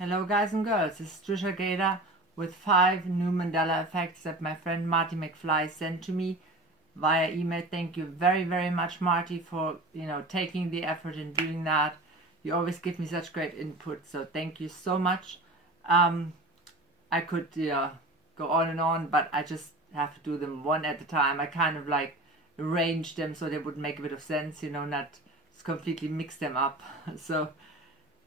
Hello guys and girls, this is Trisha Galore with 5 new Mandela effects that my friend Marty McFly sent to me via email. Thank you very much, Marty, for taking the effort in doing that. You always give me such great input, so thank you so much. I could go on and on, but I just have to do them one at a time. I kind of like arrange them so they would make a bit of sense, not just completely mix them up. So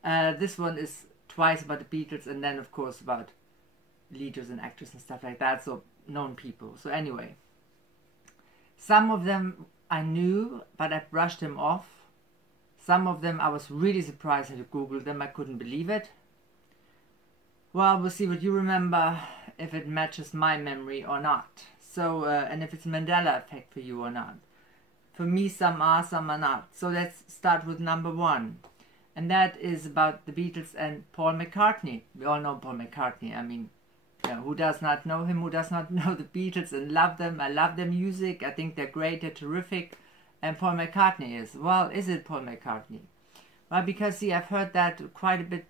this one is twice about the Beatles, and then of course about leaders and actors and stuff like that, so known people. So anyway, some of them I knew, but I brushed them off. Some of them I was really surprised when I googled them. I couldn't believe it. Well, we'll see what you remember, if it matches my memory or not. So and if it's a Mandela effect for you or not. For me, some are, some are not. So let's start with number 1. And that is about the Beatles and Paul McCartney. We all know Paul McCartney. I mean, who does not know him? Who does not know the Beatles and love them? I love their music. I think they're great. They're terrific. And Paul McCartney is. Well, is it Paul McCartney? Well, because, see, I've heard that quite a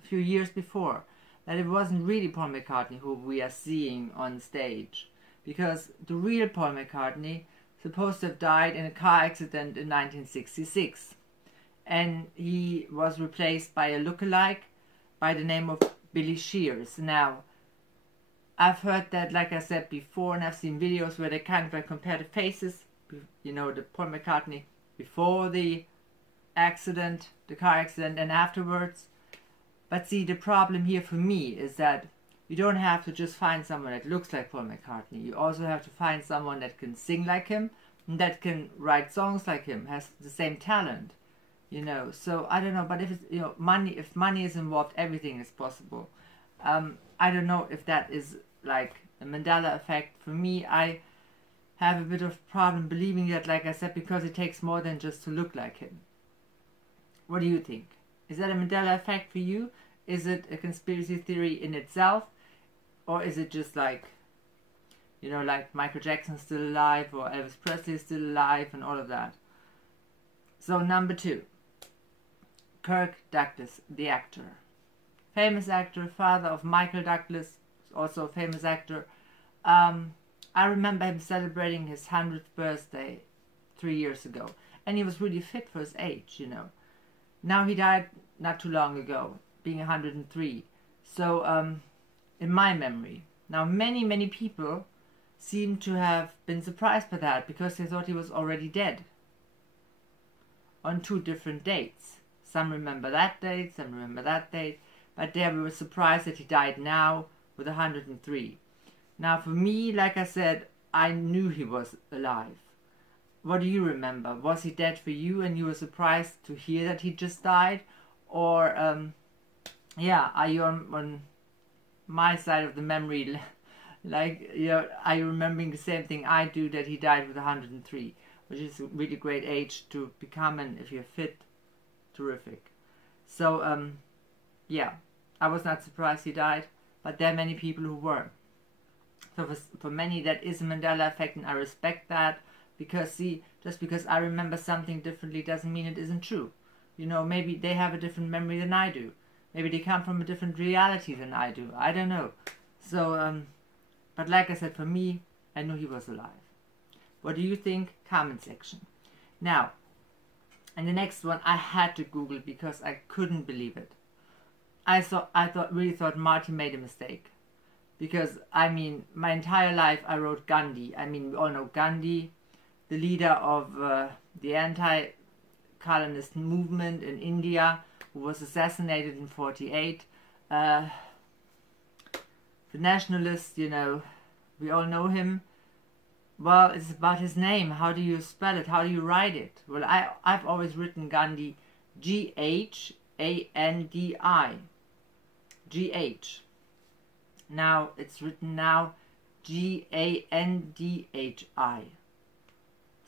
few years before. That it wasn't really Paul McCartney who we are seeing on stage. Because the real Paul McCartney supposed to have died in a car accident in 1966. And he was replaced by a lookalike by the name of Billy Shears. Now, I've heard that, like I said before, and I've seen videos where they kind of like compare the faces, the Paul McCartney before the accident, the car accident, and afterwards. But see, the problem here for me is that you don't have to just find someone that looks like Paul McCartney. You also have to find someone that can sing like him, and that can write songs like him, has the same talent. So I don't know, but if it's, money, if money is involved, everything is possible. I don't know if that is like a Mandela effect. For me, I have a bit of problem believing that, like I said, because it takes more than just to look like him. What do you think? Is that a Mandela effect for you? Is it a conspiracy theory in itself? Or is it just like, like Michael Jackson's still alive, or Elvis Presley is still alive, and all of that? So number 2. Kirk Tactus, the actor. Famous actor, father of Michael Douglas, also a famous actor. I remember him celebrating his 100th birthday 3 years ago. And he was really fit for his age, Now he died not too long ago, being 103. So, in my memory. Now, many people seem to have been surprised by that, because they thought he was already dead. On 2 different dates. Some remember that date, some remember that date, but they were surprised that he died now with 103. Now for me, like I said, I knew he was alive. What do you remember? Was he dead for you and you were surprised to hear that he just died? Or, are you on my side of the memory? Like, are you remembering the same thing I do, that he died with 103? Which is a really great age to become, and if you're fit, terrific. So, I was not surprised he died, but there are many people who were. So for many that is a Mandela effect, and I respect that, because see, just because I remember something differently doesn't mean it isn't true. Maybe they have a different memory than I do. Maybe they come from a different reality than I do. I don't know. So, but like I said, for me, I knew he was alive. What do you think? Comment section. Now, and the next one I had to Google because I couldn't believe it. I really thought Marty made a mistake. Because, I mean, my entire life I wrote Gandhi. I mean, we all know Gandhi, the leader of the anti-colonist movement in India, who was assassinated in 1948. The nationalist, we all know him. Well, it's about his name. How do you spell it? How do you write it? Well, I've always written Gandhi, G-H-A-N-D-I. G-H. Now, it's written now G-A-N-D-H-I.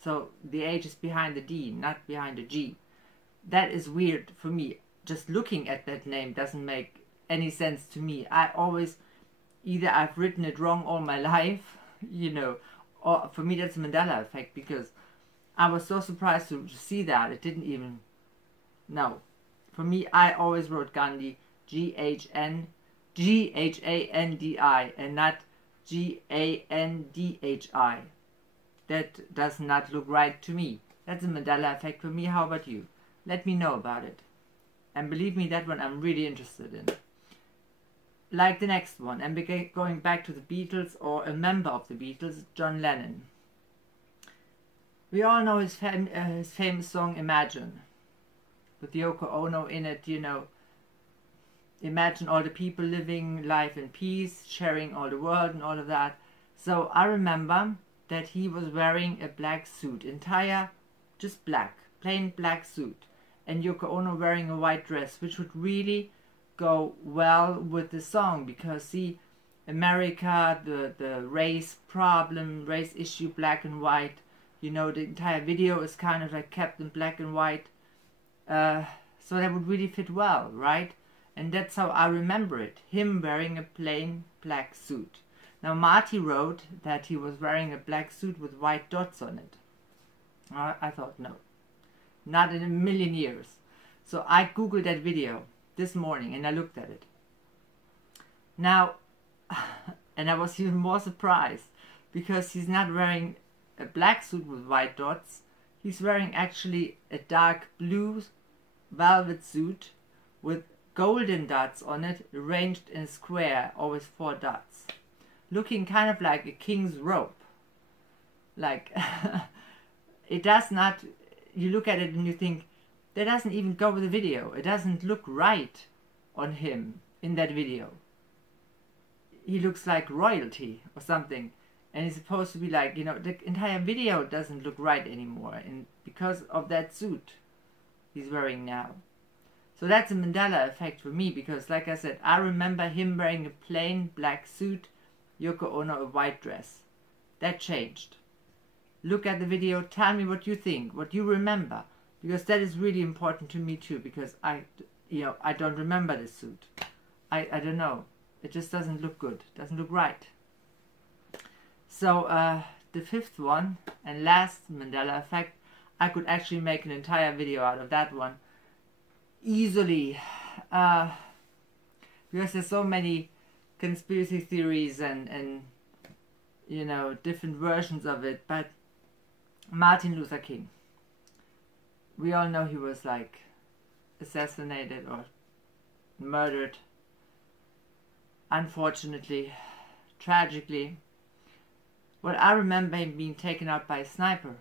So, the H is behind the D, not behind the G. That is weird for me. Just looking at that name doesn't make any sense to me. I always, either I've written it wrong all my life, or for me that's a Mandela effect, because I was so surprised to see that. It didn't even, no. For me, I always wrote Gandhi, G-H-A-N-D-I and not G-A-N-D-H-I. That does not look right to me. That's a Mandela effect for me. How about you? Let me know about it. And believe me, that one I'm really interested in. Like the next one, and going back to the Beatles, or a member of the Beatles, John Lennon. We all know his famous song Imagine, with Yoko Ono in it, you know. Imagine all the people living life in peace, sharing all the world and all of that. So I remember that he was wearing a black suit, entire, just black, plain black suit. And Yoko Ono wearing a white dress, which would really go well with the song, because see, America, the race problem, race issue, black and white, you know, the entire video is kind of like kept in black and white, so that would really fit well, right? And that's how I remember it, him wearing a plain black suit. Now Marty wrote that he was wearing a black suit with white dots on it. I thought, no, not in a million years. So I googled that video this morning and I looked at it. Now, and I was even more surprised, because he's not wearing a black suit with white dots. He's wearing actually a dark blue velvet suit with golden dots on it, arranged in a square, always 4 dots. Looking kind of like a king's robe. Like, it does not, you look at it and you think, that doesn't even go with the video. It doesn't look right on him in that video. He looks like royalty or something. And he's supposed to be like, you know, the entire video doesn't look right anymore. And because of that suit he's wearing now. So that's a Mandela effect for me, because like I said, I remember him wearing a plain black suit, Yoko Ono a white dress. That changed. Look at the video, tell me what you think, what you remember. Because that is really important to me too, because I don't remember this suit. I don't know. It just doesn't look good. Doesn't look right. So the 5th one and last Mandela effect, I could actually make an entire video out of that one easily, because there's so many conspiracy theories and you know, different versions of it. But Martin Luther King, we all know he was like assassinated or murdered, unfortunately, tragically. Well, I remember him being taken out by a sniper,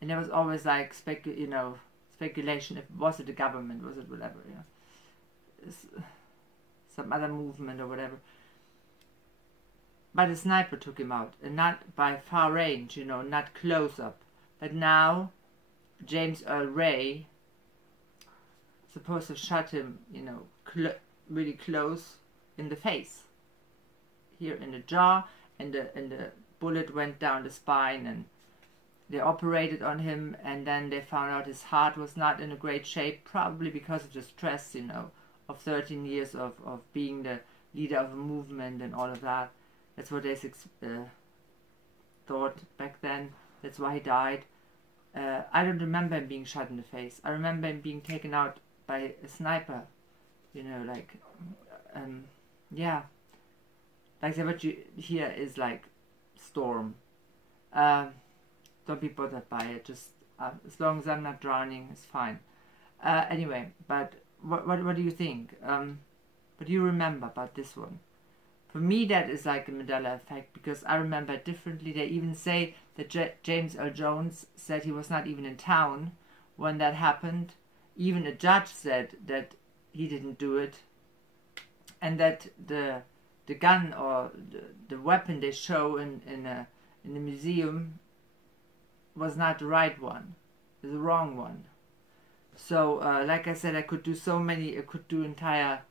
and there was always like speculation, if was it the government, was it whatever, yeah, some other movement or whatever. But a sniper took him out, and not by far range, you know, not close up. But now James Earl Ray supposed to shot him, you know, really close in the face, here in the jaw, and the bullet went down the spine, and they operated on him, and then they found out his heart was not in a great shape, probably because of the stress, you know, of 13 years of being the leader of a movement and all of that. That's what they thought back then. That's why he died. I don't remember him being shot in the face. I remember him being taken out by a sniper. You know, like, yeah. Like what you hear is like storm. Don't be bothered by it. Just as long as I'm not drowning, it's fine. Anyway, but what do you think? What do you remember about this one? For me, that is like a Mandela effect, because I remember it differently. They even say that James Earl Jones said he was not even in town when that happened. Even a judge said that he didn't do it, and that the gun or the weapon they show in the museum was not the right one, the wrong one. So like I said, I could do entire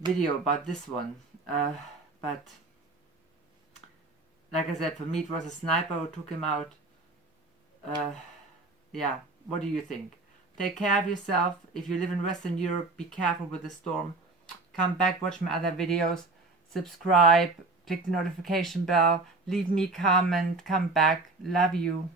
video about this one, but like I said, for me it was a sniper who took him out. Yeah, what do you think? Take care of yourself. If you live in Western Europe, be careful with the storm. Come back, watch my other videos, subscribe, click the notification bell, leave me a comment, come back. Love you.